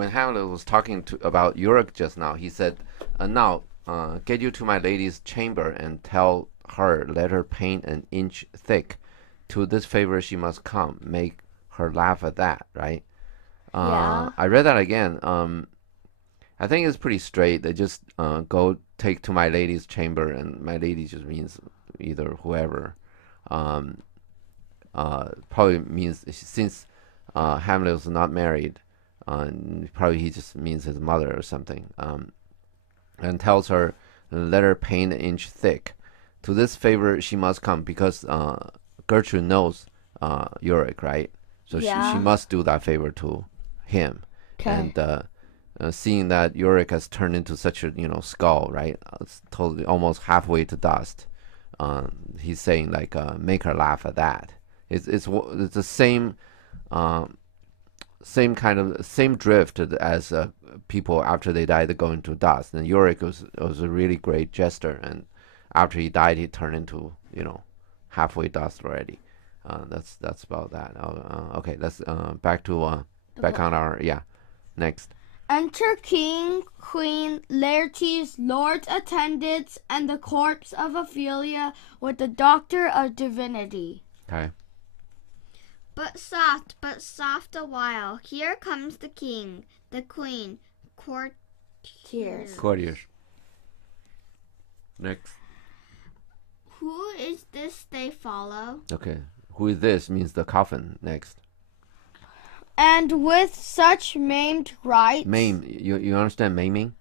when Hamlet was talking about Yorick just now, he said, "Now, get you to my lady's chamber and tell her, let her paint an inch thick. To this favor she must come. Make her laugh at that." Right? Yeah. I read that again. I think it's pretty straight. They just go take to my lady's chamber, and my lady just means either whoever. Um, Probably means since Hamlet was not married, probably he just means his mother or something. And tells her, let her paint an inch thick. To this favor she must come because Gertrude knows Yorick, right? So she Yeah. must do that favor to him. Okay. And seeing that Yorick has turned into such a skull, right? It's totally almost halfway to dust. He's saying like, make her laugh at that. It's the same kind of same drift as people after they die they go into dust. And Yorick was a really great jester, and after he died he turned into halfway dust already. That's about that. Okay, let's back on our next. Enter king, queen, laertes, lords, attendants, and the corpse of Ophelia with the doctor of divinity. Okay. But soft a while. Here comes the king, the queen, courtiers. Courtiers. Next. Who is this they follow? Okay. Who is this means the coffin. Next. And with such maimed rites. Maim. You understand maiming?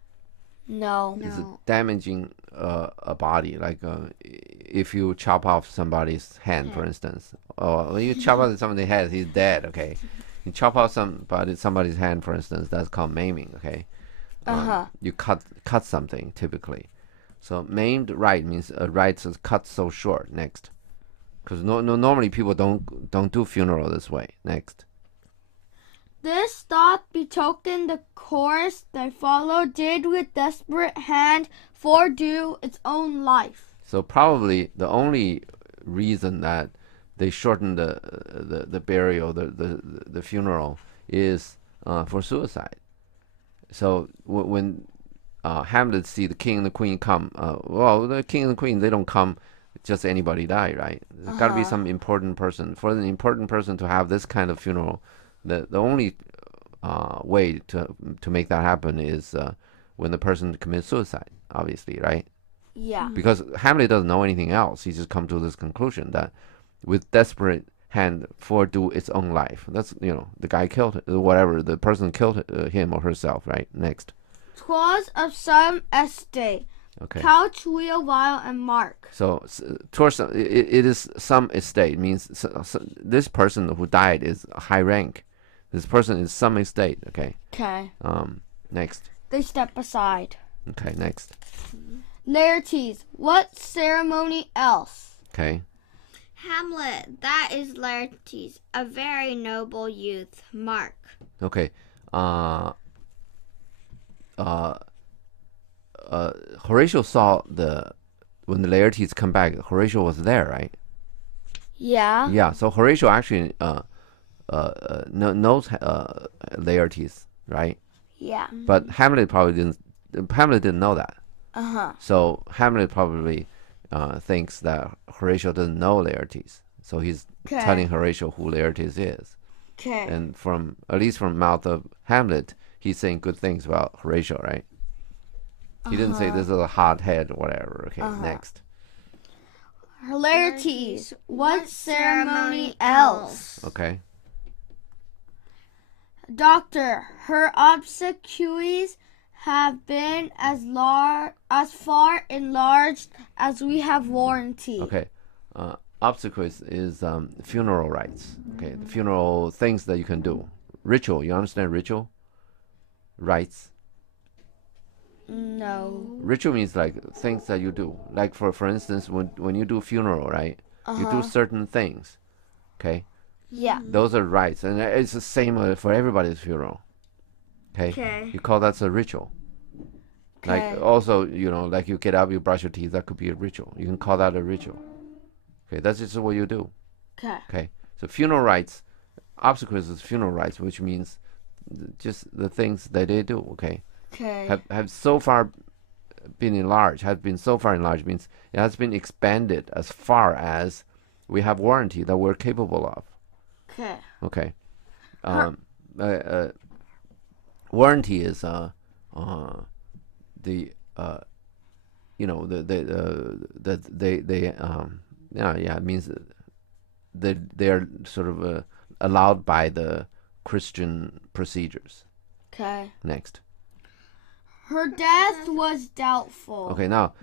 No. It's damaging a body. Like if you chop off somebody's hand, for instance. When you chop off somebody's head, he's dead. Okay. You chop off somebody's hand, for instance. That's called maiming. Okay. You cut something typically. So maimed right means a right is cut so short. Next. Because normally people don't do funeral this way. Next. This thought betokened the course they followed did with desperate hand fordo its own life. So probably the only reason that they shortened the burial, the funeral, is for suicide. So when Hamlet see the king and the queen come, the king and the queen, they don't come just anybody die, right? There's got to be some important person. For an important person to have this kind of funeral, the only way to make that happen is when the person commits suicide, obviously, right? Yeah. Because Hamlet doesn't know anything else. He just come to this conclusion that with desperate hand fordo its own life. That's the guy killed whatever the person killed him or herself, right? Next. 'Twas of some estate. Okay. Couch, wheel, while, and mark. So towards it is some estate means this person who died is high rank. This person is some estate. Okay. Okay. Next. They step aside. Okay. Next. Laertes, what ceremony else? Okay. Hamlet, that is Laertes, a very noble youth. Mark. Okay. Horatio saw when the Laertes come back. Horatio was there, right? Yeah. Yeah. So Horatio actually knows Laertes, right? Yeah. But Hamlet probably didn't. Hamlet didn't know that. So Hamlet probably thinks that Horatio doesn't know Laertes. So he's telling Horatio who Laertes is. Okay. And at least from the mouth of Hamlet, he's saying good things about Horatio, right? He didn't say this is a hot head or whatever. Okay, next. Laertes, what ceremony else? Okay. Doctor, her obsequies have been as far enlarged as we have warranty. Okay. Obsequies is funeral rites. Okay, the funeral things that you can do. Ritual, you understand ritual? Rites. No. Ritual means like things that you do. Like for instance, when you do funeral, right? You do certain things. Okay? Yeah. Those are rites, and it's the same for everybody's funeral. Okay? You call that a ritual. Like also, like you get up, you brush your teeth, that could be a ritual. You can call that a ritual. Okay, that's just what you do. Okay. Okay. So funeral rites, obsequies is funeral rites, which means just the things that they do. Okay, Okay. have so far been enlarged. Has been so far enlarged means it has been expanded as far as we have warranty that we're capable of. Okay. Okay. Her- Warranty is the yeah, it means that they are sort of allowed by the Christian procedures. Okay. Next. Her death was doubtful. Okay, now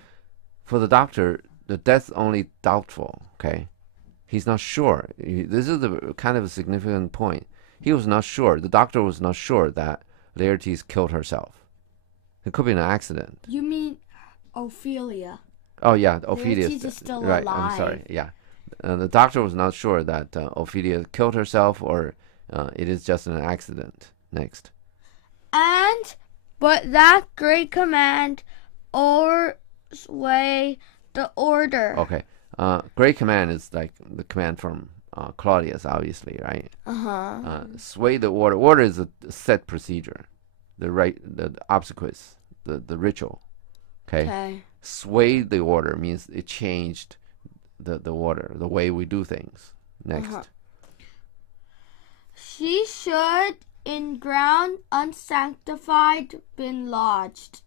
for the doctor, the death's only doubtful. Okay, he's not sure. This is the kind of a significant point. He was not sure. The doctor was not sure that Laertes killed herself. It could be an accident. You mean Ophelia? Oh yeah, Ophelia. Laertes is still Right. alive. I'm sorry. Yeah, the doctor was not sure that Ophelia killed herself or it is just an accident. Next. But that great command sway the order. Okay. Great command is like the command from Claudius, obviously, right? Sway the order. Order is a set procedure, the obsequies, the ritual. Okay. Sway the order means it changed the order, the way we do things. Next. She should in ground unsanctified been lodged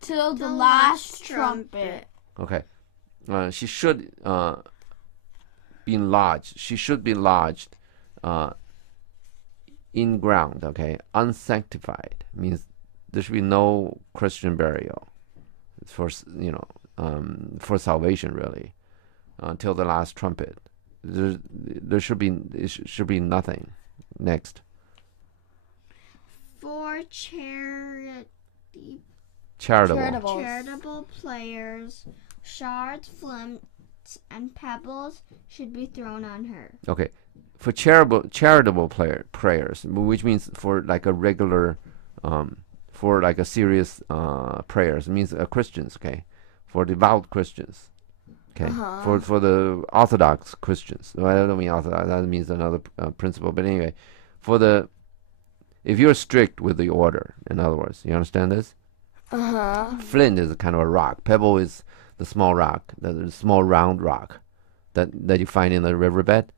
till the last trumpet. Okay. She should be lodged. She should be lodged in ground. Okay. Unsanctified means there should be no Christian burial for for salvation really until the last trumpet. There should be nothing. Next. For charitable players, shards, flints, and pebbles should be thrown on her. Okay, for charitable prayers, which means for like a regular, for like a serious prayers, it means Christians. Okay, for devout Christians. Okay, for the Orthodox Christians. Well, I don't mean Orthodox. That means another principle. But anyway, if you're strict with the order, in other words, you understand this? Flint is a kind of a rock. Pebble is the small rock, the small round rock that you find in the riverbed.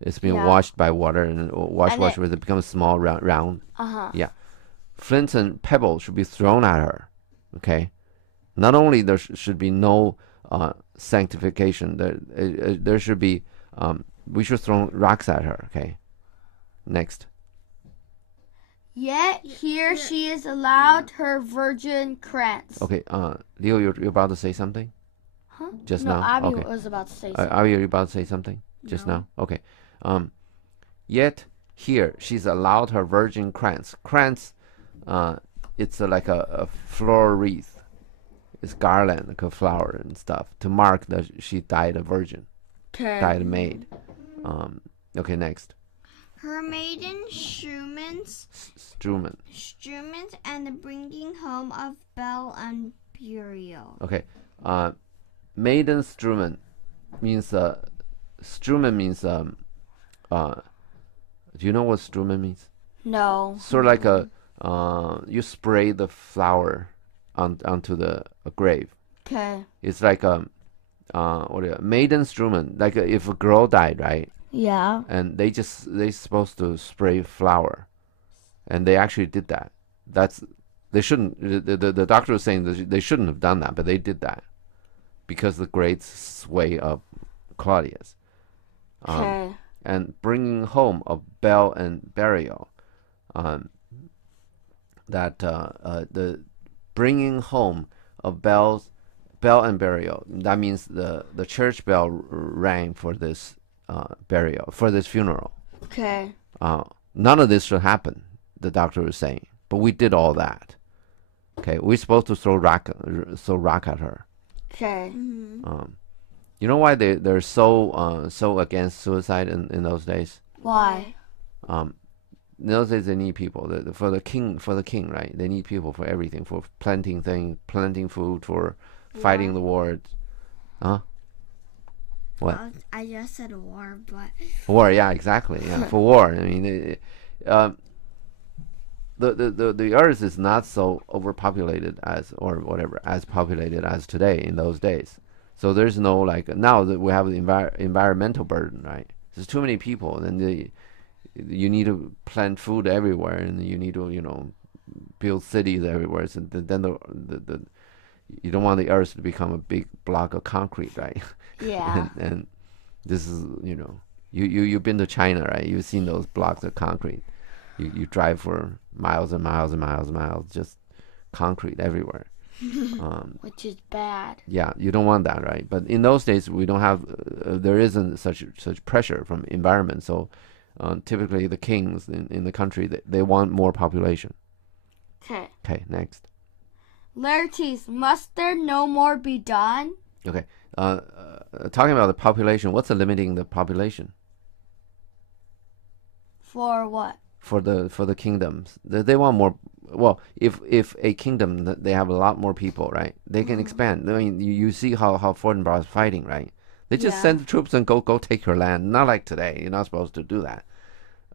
It's been washed by water and wash with it becomes small round. Yeah, flint and pebble should be thrown at her. Okay, not only there should be no sanctification, there should be we should throw rocks at her. Okay, next. Yet here she is allowed her virgin krantz. Okay, Leo, you're about to say something? Huh? Just no, now? Abby Okay. was about to say something. Are you about to say something? Just now? Okay. Yet here she's allowed her virgin krantz. Krantz, it's like a floral wreath. It's garland, like a flower and stuff, to mark that she died a virgin. Died a maid. Okay, next. Her maiden struments and the bringing home of bell and burial. Okay. Maiden strument means strument means do you know what strument means? No. Sort of like you spray the flower onto the grave. Okay. It's like maiden strument, like if a girl died, right? Yeah. And they supposed to spray flour, and they actually did that. They shouldn't. The doctor was saying that they shouldn't have done that, but they did that because the great sway of Claudius. Okay. And bringing home of bell and burial. The bringing home of bell and burial. That means the church bell rang for this burial, for this funeral. Okay. None of this should happen, the doctor was saying, but we did all that. Okay, we're supposed to throw rock at her. Okay. You know why they're so against suicide in those days? Why? In those days they need people for the king, right? They need people for everything, for planting food, for fighting the war. Huh? What? I just said war, but war. Yeah, exactly. Yeah, for war. I mean, the Earth is not so overpopulated as populated as today in those days. So there's no like now that we have the environmental burden, right? There's too many people, and you need to plant food everywhere, and you need to build cities everywhere. So then the you don't want the Earth to become a big block of concrete, right? Yeah. and this is you've been to China, right? You've seen those blocks of concrete. You drive for miles and miles and miles and miles, just concrete everywhere. Which is bad. Yeah, you don't want that, right? But in those days, we don't have, there isn't such pressure from environment. So typically, the kings in the country they want more population. Okay. Okay, next. Laertes, must there no more be done? Okay, talking about the population, what's the limiting the population For what? for the kingdoms? They want more. Well, if a kingdom they have a lot more people, right? They can expand. I mean, you see how Fortinbras is fighting, right? They just send troops and go take your land. Not like today. You're not supposed to do that.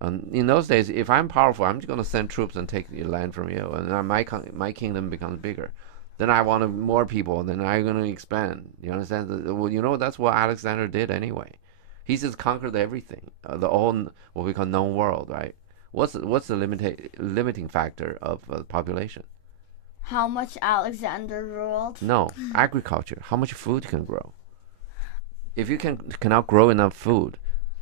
In those days, if I'm powerful, I'm just going to send troops and take your land from you, and my kingdom becomes bigger. Then I want more people. Then I'm going to expand. You understand? Well, that's what Alexander did anyway. He just conquered everything, the whole what we call known world, right? What's the limiting factor of population? How much Alexander ruled? No, agriculture. How much food you can grow? If you cannot grow enough food,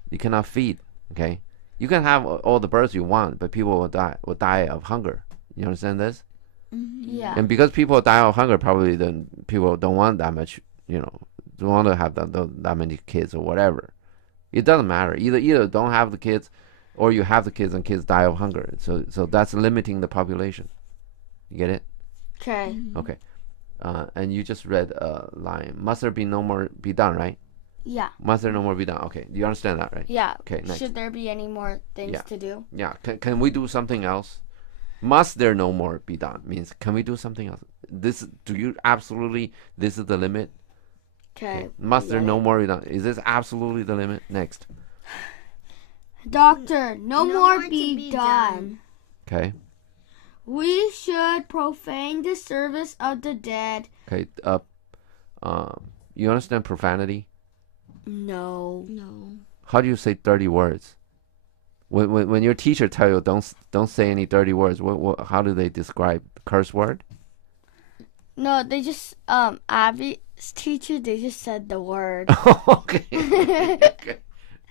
you cannot feed. Okay, you can have all the birds you want, but people will die of hunger. You understand this? Yeah. And because people die of hunger, probably then people don't want that much. Don't want to have that many kids or whatever. It doesn't matter. Either don't have the kids, or you have the kids and kids die of hunger. So that's limiting the population. You get it? Okay. Okay. And you just read a line. Must there be no more be done, right? Yeah. Must there no more be done? Okay. Do you understand that, right? Yeah. Okay, next. Should there be any more things to do? Yeah. Can we do something else? Must there no more be done means can we do something else? This is the limit? Okay. Must there no more be done? Is this absolutely the limit? Next. Doctor, no more be done. Okay. We should profane the service of the dead. Okay. You understand profanity? No. How do you say dirty words? When your teacher tell you don't say any dirty words, how do they describe curse word? No, they just Abby's teacher. They just said the word. Okay. Okay.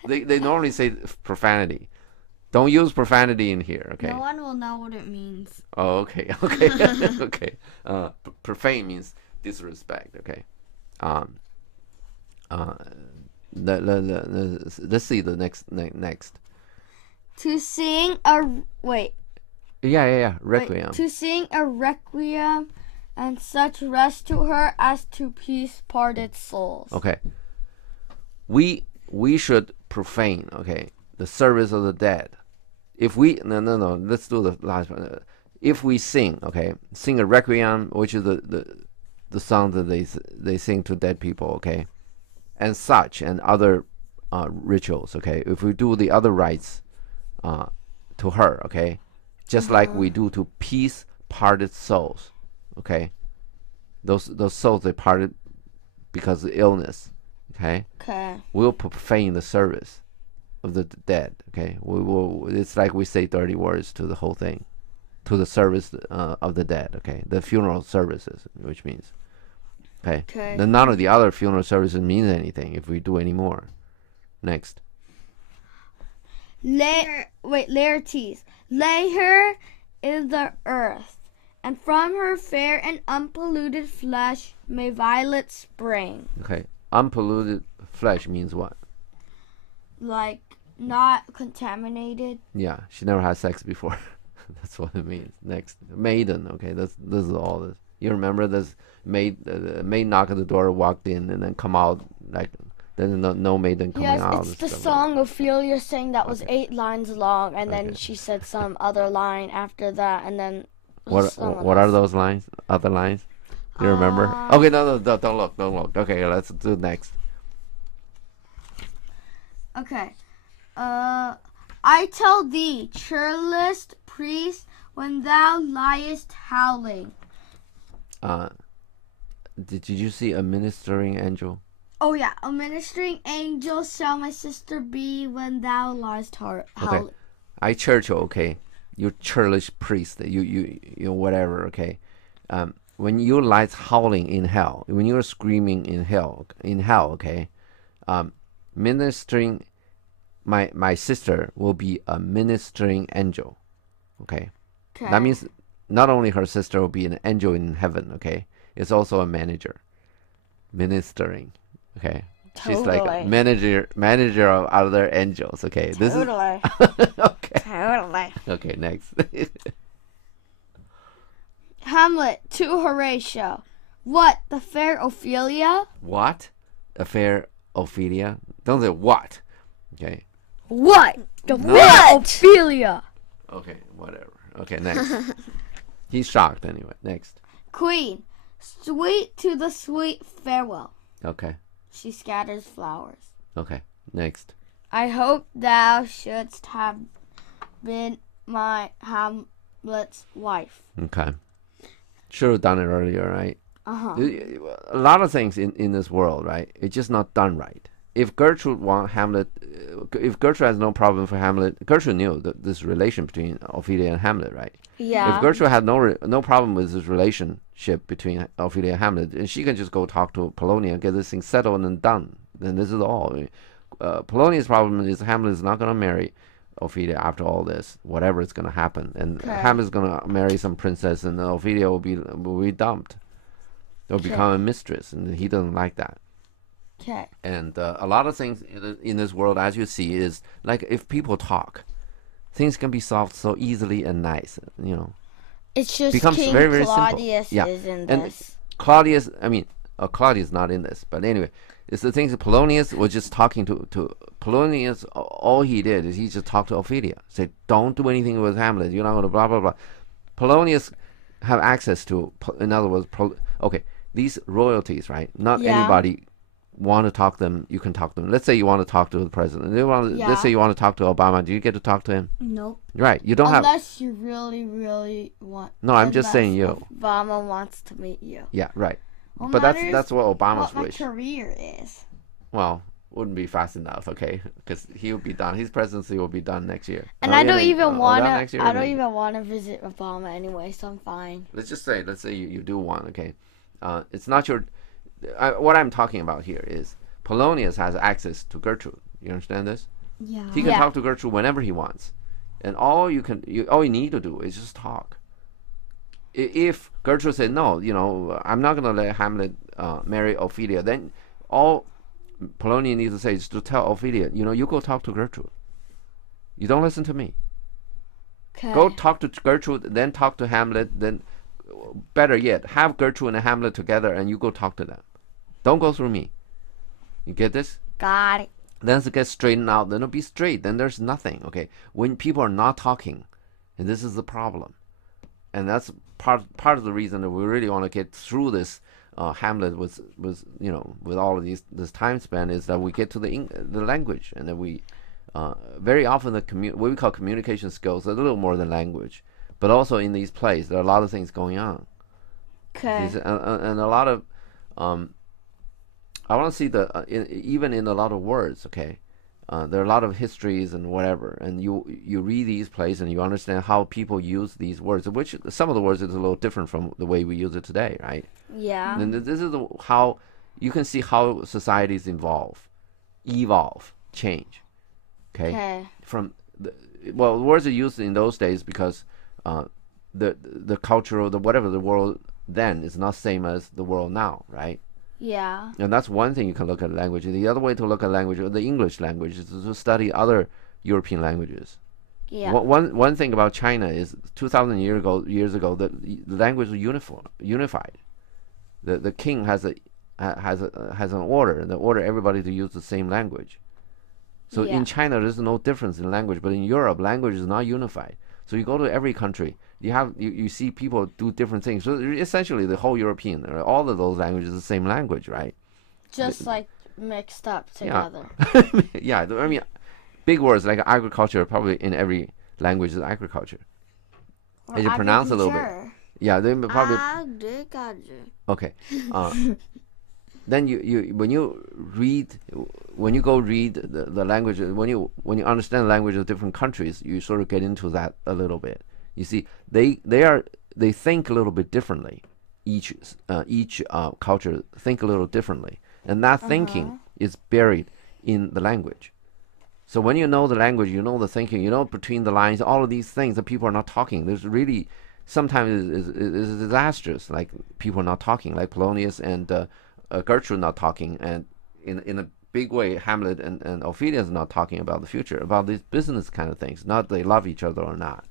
They normally say profanity. Don't use profanity in here. Okay. No one will know what it means. Oh, okay. Okay. Okay. Profane means disrespect. Okay. Let's see the next. To sing a Yeah. Requiem. To sing a requiem and such rest to her as to peace parted souls. Okay. We should profane, okay, the service of the dead. If we no, let's do the last one. If we sing, okay, sing a requiem, which is the song that they sing to dead people, okay, and such and other rituals, okay. If we do the other rites to her, okay, just like we do to peace parted souls, okay. Those souls they parted because of illness, okay. Okay. We'll profane the service of the dead, okay. It's like we say dirty words to the whole thing, to the service of the dead, okay. The funeral services, which means, okay. Then none of the other funeral services means anything if we do any more. Next. Laertes, lay her in the earth, and from her fair and unpolluted flesh may violets spring. Okay. Unpolluted flesh means what? Like not contaminated. Yeah, she never had sex before. That's what it means. Next, maiden. Okay, this is all this. You remember this maid knocked at the door, walked in, and then come out like there's no maiden coming out. Yes, it's the song Ophelia sang that was 8 lines long, and then she said some other line after that, and then what are those lines? Other lines? You remember? Okay, no, don't look. Okay, let's do next. Okay. I tell thee, churlist priest, when thou liest howling. Did you see a ministering angel? Oh yeah, a ministering angel shall my sister be when thou liest howling. Okay. I Churchill, okay. You churlish priest, you whatever, okay. When you lie howling in hell, when you're screaming in hell, okay. Ministering, my sister will be a ministering angel, okay. That means not only her sister will be an angel in heaven, okay. It's also a manager, ministering, okay. Totally. She's like a manager of other angels, okay. Totally. Okay. Totally. Okay, next. Hamlet to Horatio. What, the fair Ophelia? What? A fair Ophelia? Don't say what. Okay. What? The fair Ophelia. Okay, whatever. Okay, next. He's shocked anyway. Next. Queen. Sweet to the sweet farewell. Okay. She scatters flowers. Okay, next. I hope thou shouldst have been my Hamlet's wife. Okay. Should have done it earlier, right? Uh-huh. A lot of things in this world, right? It's just not done right. If Gertrude want Hamlet, if Gertrude has no problem for Hamlet, Gertrude knew this relation between Ophelia and Hamlet, right? Yeah. If Gertrude had no problem with this relationship between Ophelia and Hamlet, and she can just go talk to Polonius and get this thing settled and done. Then this is all. Polonius' problem is Hamlet is not going to marry Ophelia after all this, whatever is going to happen, and Hamlet's going to marry some princess, and Ophelia will be dumped. They'll become a mistress, and he doesn't like that. Okay. And a lot of things in this world, as you see, is like if people talk, things can be solved so easily and nice. You know, It's just becomes King very, very Claudius simple. is in And this. Claudius, I mean, Claudius not in this, but anyway, it's the things that Polonius was just talking to Polonius. All he did is he just talked to Ophelia, said, "Don't do anything with Hamlet. You're not going to blah blah blah." Polonius have access to, in other words, these royalties, right? Not anybody want to talk to them. You can talk to them. Let's say you want to talk to the president. Let's say you want to talk to Obama. Do you get to talk to him? Nope. Right. You don't Unless you really, really want. No, I'm just saying you. Obama wants to meet you. Yeah, right. Well, But that's what Obama's what wish. my career is. Well, wouldn't be fast enough, okay? Because he will be done. His presidency will be done next year. And I don't even want next to. year, I don't maybe. even want to visit Obama anyway, so I'm fine. Let's say you do want, okay? It's not your. What I'm talking about here is Polonius has access to Gertrude. You understand this? Yeah. He can talk to Gertrude whenever he wants, and all you need to do is just talk. If Gertrude said no, I'm not gonna let Hamlet marry Ophelia, then all Polonius needs to say is to tell Ophelia, you go talk to Gertrude. You don't listen to me. Okay. Go talk to Gertrude, then talk to Hamlet, then better yet, have Gertrude and Hamlet together and you go talk to them. Don't go through me. You get this? Got it. Then to get straightened out, then it'll be straight. Then there's nothing, okay? When people are not talking, and this is the problem. And that's part of the reason that we really want to get through this Hamlet with all of this time span is that we get to the language, and that we very often what we call communication skills are a little more than language, but also in these plays there are a lot of things going on. Okay. And a lot of I want to see even in a lot of words, okay. There are a lot of histories and whatever, and you read these plays and you understand how people use these words, which some of the words is a little different from the way we use it today, right? Yeah. And this is how you can see how societies evolve, change. Okay. From the words are used in those days because the cultural, whatever the world then is not same as the world now, right? Yeah. And that's one thing you can look at language. The other way to look at language, the English language, is to study other European languages. Yeah. One thing about China is 2,000 years ago, the language was unified. The king has an order, and the order everybody to use the same language. So in China, there's no difference in language, but in Europe, language is not unified. So you go to every country, you see people do different things. So essentially, the whole European, all of those languages, the same language, right? Just like mixed up together. Yeah, I mean, big words like agriculture, probably in every language is agriculture. Or As you pronounce a little bit. agriculture. Yeah, they probably. Agriculture. Okay. Then you when you go read the language, when you understand the language of different countries, you sort of get into that a little bit. You see, they think a little bit differently. Each culture think a little differently, and that thinking is buried in the language. So when you know the language, you know the thinking, you know between the lines, all of these things that people are not talking. There's really sometimes is disastrous, like people are not talking, like Polonius and Gertrude not talking, and in a big way, Hamlet and Ophelia is not talking about the future, about these business kind of things, not they love each other or not,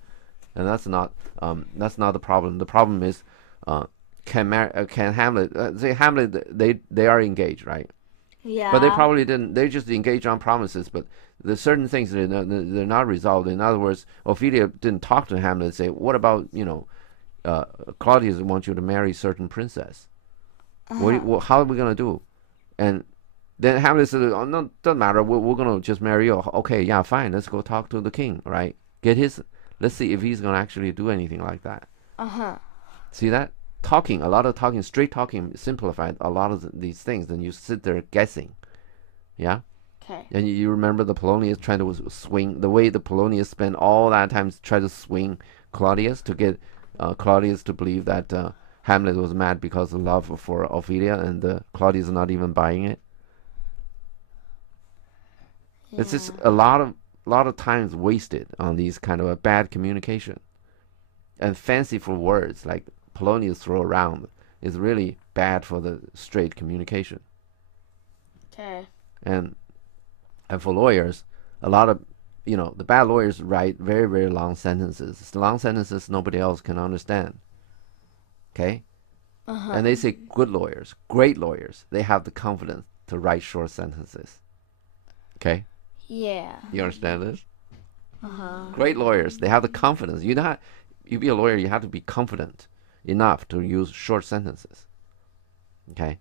and that's not the problem. The problem is can Hamlet say Hamlet they are engaged, right? Yeah. But they probably didn't. They just engaged on promises, but there's certain things they're not resolved. In other words, Ophelia didn't talk to Hamlet and say, "What about Claudius wants you to marry certain princess? How are we gonna do?" And then Hamlet said, "Oh no, doesn't matter. We're gonna just marry you." Okay, yeah, fine. Let's go talk to the king, right? Let's see if he's gonna actually do anything like that. See that? A lot of talking, straight talking, simplified a lot of these things. Then you sit there guessing, yeah. Okay. And you remember the Polonius trying to swing the way the Polonius spent all that time to try to swing Claudius to get Claudius to believe that Hamlet was mad because of love for Ophelia, and Claudius is not even buying it. Yeah. It's just a lot of times wasted on these kind of a bad communication and fanciful words like Polonius throw around is really bad for the straight communication. Okay. And for lawyers, a lot of the bad lawyers write very, very long sentences. Long sentences nobody else can understand. Okay? And they say good lawyers, great lawyers, they have the confidence to write short sentences. Okay? Yeah. You understand this? Great lawyers, they have the confidence. You be a lawyer, you have to be confident enough to use short sentences. Okay?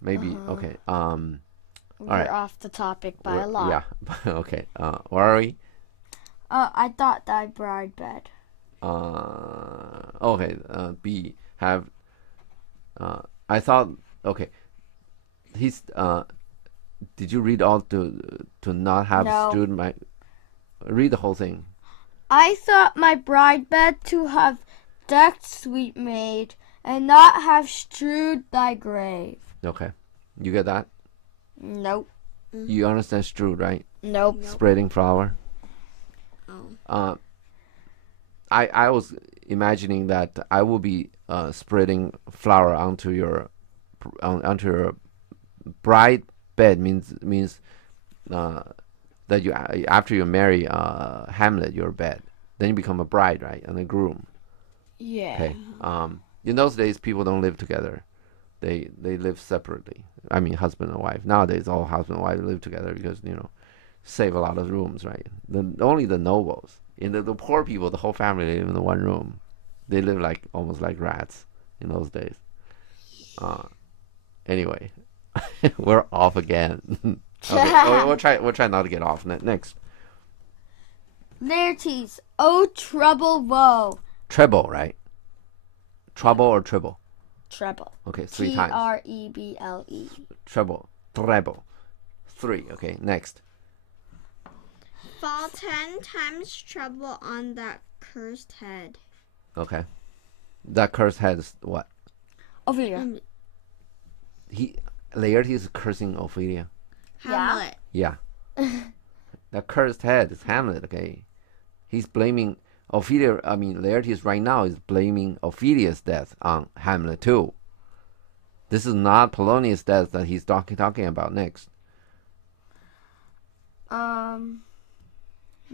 Maybe, okay. We're all right. off the topic by a lot. Yeah. Okay. Where are we? I thought thy bride bed. Okay. B. Have. I thought. Okay. He's. Did you read all to not have stewed my? Read the whole thing. I thought my bride bed to have decked sweet maid, and not have strewed thy grave. Okay. You get that? Nope. You understand strewed, right? Nope. Spreading flour. Oh. I was imagining that I will be spreading flour onto your bride bed means that you after you marry Hamlet, your bed, then you become a bride, right, and a groom. Yeah. Okay. In those days, people don't live together; they live separately. I mean, husband and wife. Nowadays, all husband and wife live together because save a lot of rooms, right? Only the nobles. In the poor people, the whole family live in the one room. They live almost like rats in those days. Anyway, we're off again. Okay, we'll try not to get off. Next. Laertes, oh trouble woe. Treble, right? Trouble or treble? Treble. Okay, 3 times. Treble. Treble. 3. Okay, next. Fall 10 times trouble on that cursed head. Okay. That cursed head is what? Ophelia. Laertes is cursing Ophelia. Hamlet. Yeah. That cursed head is Hamlet, okay? He's blaming Ophelia. I mean, Laertes right now is blaming Ophelia's death on Hamlet too. This is not Polonius' death that he's talking about next.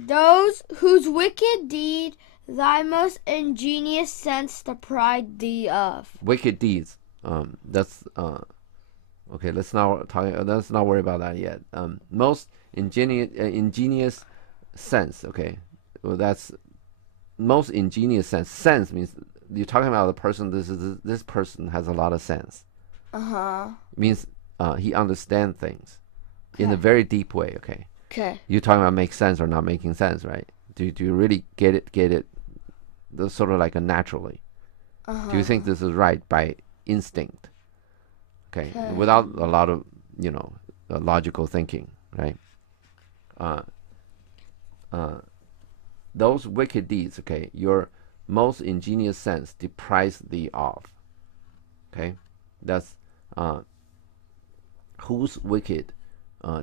Those whose wicked deed thy most ingenious sense deprived thee of. Wicked deeds. That's okay. Let's not worry about that yet. Most ingenious sense. Okay, well, that's most ingenious sense. Sense means you're talking about the person. This person has a lot of sense. Means he understands things in a very deep way. Okay. Okay. You're talking about make sense or not making sense, right? Do you really get it sort of like a naturally. Do you think this is right by instinct? Okay, without a lot of logical thinking, right? Those wicked deeds, okay, your most ingenious sense deprives thee of. Okay, that's whose wicked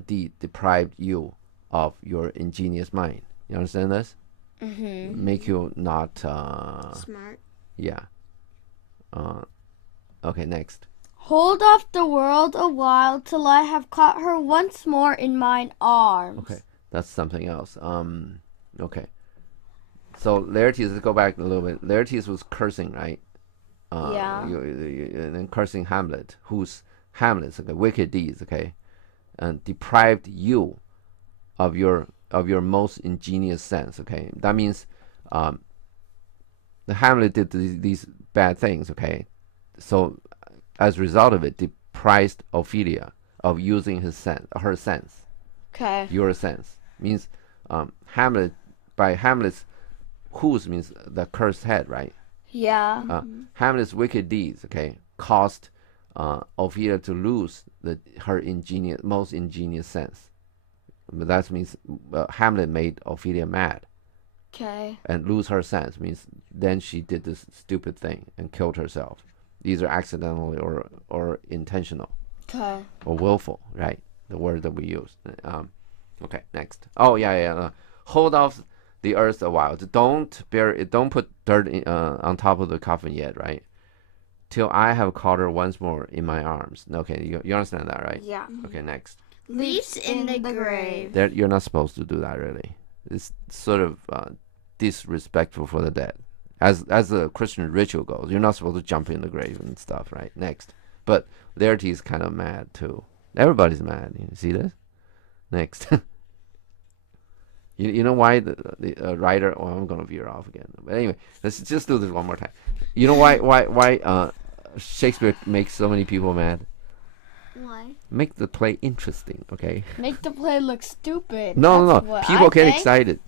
deed deprived you of your ingenious mind. You understand this? Make you not Smart. yeah. Okay, next. Hold off the world a while till I have caught her once more in mine arms. Okay, that's something else. Okay. So Laertes, let's go back a little bit. Laertes was cursing, right? Yeah. And then cursing Hamlet, whose Hamlet's okay, wicked deeds, okay, and deprived you of your most ingenious sense, okay. That means, the Hamlet did these bad things, okay. So, as a result of it, deprived Ophelia of using her sense. Okay. Your sense means, Hamlet, by Hamlet's whose means the cursed head, right? Yeah. Hamlet's wicked deeds, okay, caused Ophelia to lose her most ingenious sense. But that means Hamlet made Ophelia mad. Okay. And lose her sense means then she did this stupid thing and killed herself. Either accidentally or intentional. Okay. Or willful, right? The word that we use. Okay, next. Oh yeah. Hold off the earth a while. Don't put dirt on top of the coffin yet, right? Till I have caught her once more in my arms. Okay, you understand that, right? Yeah. Okay, next. Leaps in the grave. You're not supposed to do that, really. It's sort of disrespectful for the dead. As a Christian ritual goes, you're not supposed to jump in the grave and stuff, right? Next. But Laertes is kind of mad, too. Everybody's mad. You see this? Next. You know why the writer... Oh, I'm going to veer off again. But anyway, let's just do this one more time. You know why Shakespeare makes so many people mad? Why? Make the play interesting, okay? Make the play look stupid. No. That's People get think. excited.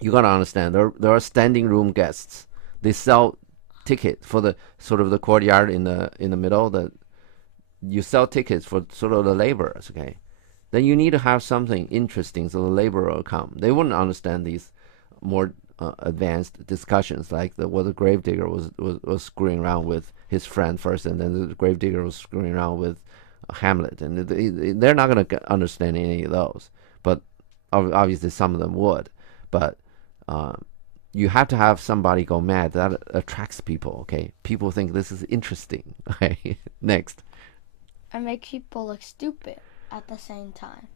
You got to understand. There are standing room guests. They sell ticket for the sort of the courtyard in the middle. You sell tickets for sort of the laborers, okay? Then you need to have something interesting so the laborer will come. They wouldn't understand these more advanced discussions like what the gravedigger was screwing around with his friend first, and then the gravedigger was screwing around with Hamlet, and they're not going to understand any of those. But obviously some of them would. But you have to have somebody go mad that attracts people. Okay, people think this is interesting. Okay, next. And make people look stupid at the same time.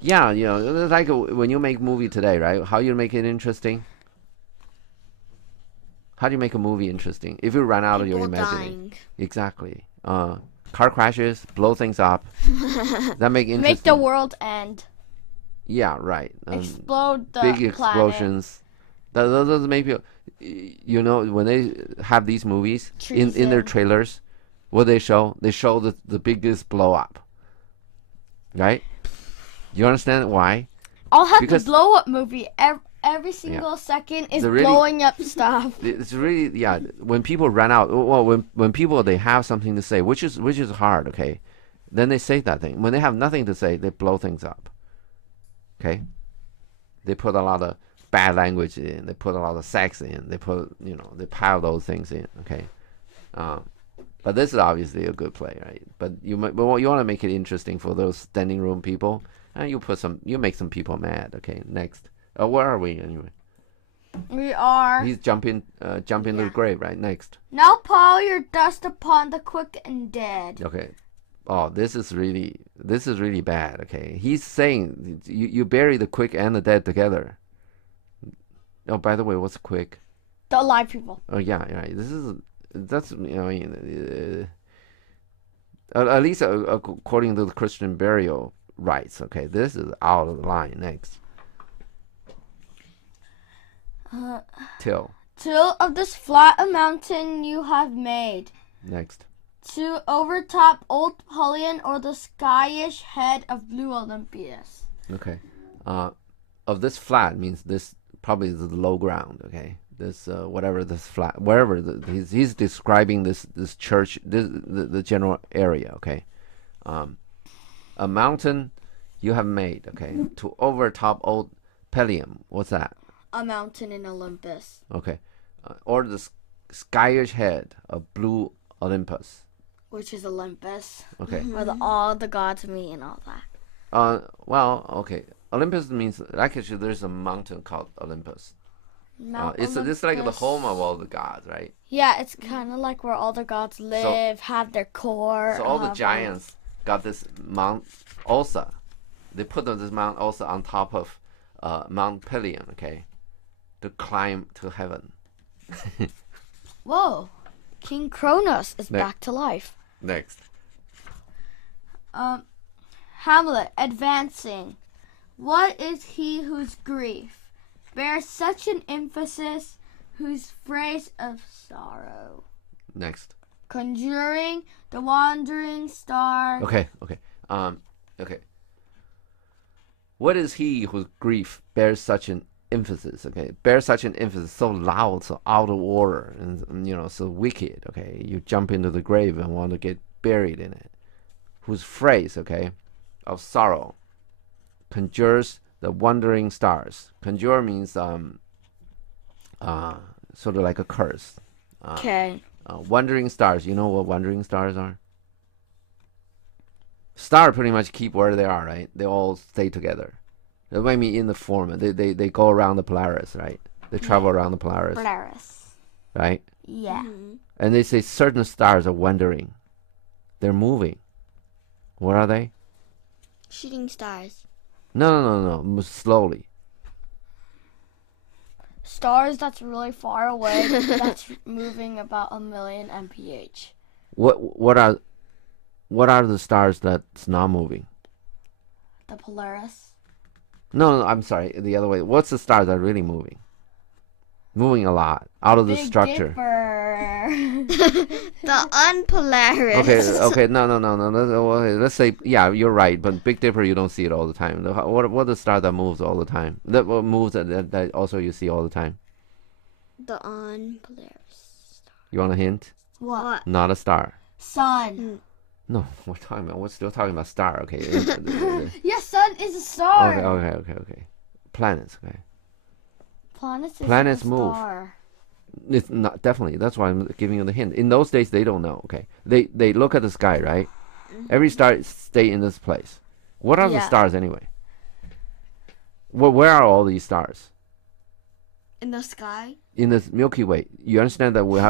Yeah, it's like when you make movie today, right? How you make it interesting? How do you make a movie interesting? If you run out of your imagination. Dying. Exactly. Car crashes, blow things up. That make interesting. Make the world end. Yeah, right. Explode the big planet. explosions. Those make people. When they have these movies in their trailers, what they show the biggest blow up. Right? You understand why? I'll have Because the blow up movie. Every single second is blowing up stuff. It's really when people run out, well, when people they have something to say, which is hard, okay, then they say that thing. When they have nothing to say, they blow things up. Okay, they put a lot of bad language in, they put a lot of sex in, they they pile those things in. Okay, but this is obviously a good play, right? But you want to make it interesting for those standing room people, and you make some people mad. Okay, next. Where are we anyway? We are. He's jumping to the grave, right? Next. Now pile your dust upon the quick and dead. Okay. Oh, this is really bad. Okay, he's saying you bury the quick and the dead together. Oh, by the way, what's quick? The alive people. Oh yeah, right. At least according to the Christian burial rites. Okay, this is out of the line. Next. Till of this flat a mountain you have made. Next. To overtop old Pelion or the skyish head of blue Olympias. Okay. Of this flat means this probably is the low ground. Okay. this whatever this flat wherever he's describing this church, the general area. Okay, a mountain you have made. Okay, to overtop old Pelium. What's that? A mountain in Olympus. Okay, or the skyish head of blue Olympus. Which is Olympus. Okay. Where all the gods meet and all that. Well, okay. Olympus means actually there's a mountain called Olympus. It's like the home of all the gods, right? Yeah, it's kind of like where all the gods live, have their core. So all the giants got this Mount Ossa. They put this Mount Ossa on top of Mount Pelion, okay, to climb to heaven. Whoa, King Kronos is back to life. Next. Hamlet advancing. What is he whose grief bears such an emphasis, whose phrase of sorrow? Next. Conjuring the wandering star. Okay. Okay. What is he whose grief bears such an emphasis? Okay, bears such an emphasis, so loud, so out of order, and so wicked. Okay, you jump into the grave and want to get buried in it. Whose phrase, okay, of sorrow, conjures the wandering stars. Conjure means sort of like a curse. Okay. Wandering stars. You know what wandering stars are? Stars pretty much keep where they are, right? They all stay together. I mean, in the form, they go around the Polaris, right? They travel around the Polaris. Right? Yeah. And they say certain stars are wandering. They're moving. What are they? Shooting stars. No. Slowly. Stars that's really far away. That's moving about 1,000,000 mph. What are the stars that's not moving? The Polaris. No, I'm sorry. The other way. What's the stars that are really moving? Moving a lot out of the Big structure. Dipper. The unpolaris. Okay. No. Let's say, yeah, you're right. But Big Dipper, you don't see it all the time. What the star that moves all the time? That moves that also you see all the time. The unpolaris. You want a hint? What? Not a star. Sun. No, we're still talking about star. Okay. Yes, sun is a star. Okay. Planets. Okay. Planets move. Star. It's not definitely. That's why I'm giving you the hint. In those days, they don't know. Okay, they look at the sky, right? Every star stay in this place. What are the stars anyway? Where are all these stars? In the sky. In this Milky Way. You understand that we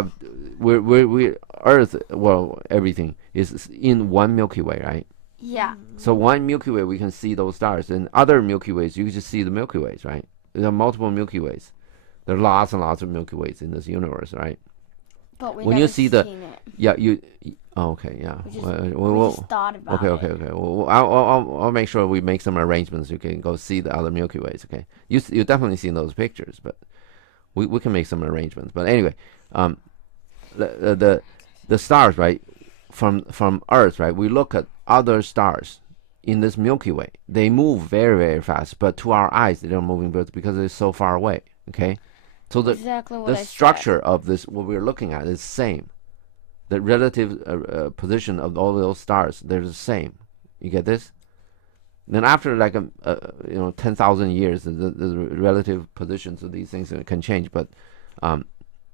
Earth. Well, everything is in one Milky Way, right? Yeah. So one Milky Way, we can see those stars, and other Milky Ways, you just see the Milky Ways, right? There are multiple Milky Ways. There are lots and lots of Milky Ways in this universe, right? But when you see it. Okay, yeah. We just thought about it. it. Okay. Well, I'll make sure we make some arrangements. You can go see the other Milky Ways. Okay, you definitely seen those pictures, but we can make some arrangements. But anyway, the stars, right? From Earth, right? We look at other stars in this Milky Way. They move very, very fast, but to our eyes, they don't moving because they're so far away. Okay, so the structure of this, what we're looking at, is the same. The relative position of all those stars, they're the same. You get this? Then after 10,000 years, the relative positions of these things can change. But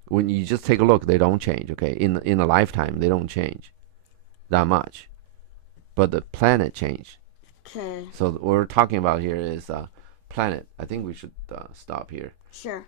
when you just take a look, they don't change. Okay, in a lifetime, they don't change that much. But the planet changed. Okay. So what we're talking about here is planet. I think we should stop here. Sure.